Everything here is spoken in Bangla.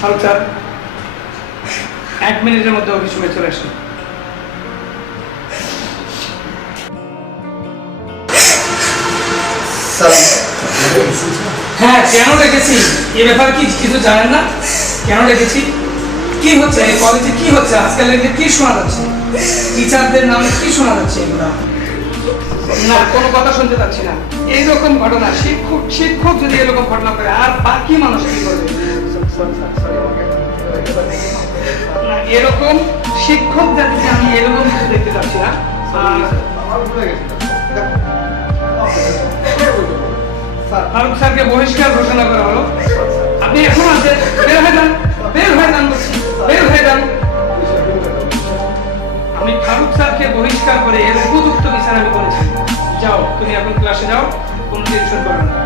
ফারুক স্যার 1 মিনিটের মধ্যে অফিস রুমে চলে আসুন। হ্যাঁ, কেন রেখেছি এ ব্যাপারে কি কিছু জানেন না? কেন রেখেছি? কি হচ্ছে এই কলেজে, কি হচ্ছে আজকাল? কি শোনা যাচ্ছে? টিচারদের নামে কি শোনা যাচ্ছে এগুলো? না, কোনো কথা শুনতে পাচ্ছি না। এইরকম ঘটনা শিক্ষক যদি এরকম ঘটনা করে, আর বাকি মানুষ কি করবে? না, এরকম শিক্ষক জাতিকে আমি এরকম কিছু দেখতে পাচ্ছি না। ফারুক স্যারকে বহিষ্কার ঘোষণা করা হলো। আপনি এখন আছেন, বের হয়ে যান, বের হয়ে যান, বের হয়ে যান। আমি ফারুক স্যারকে বহিষ্কার করে এর উপযুক্ত বিচার আমি করেছি। যাও, তুমি এখন ক্লাসে যাও, কোনো টেনশন করবে না।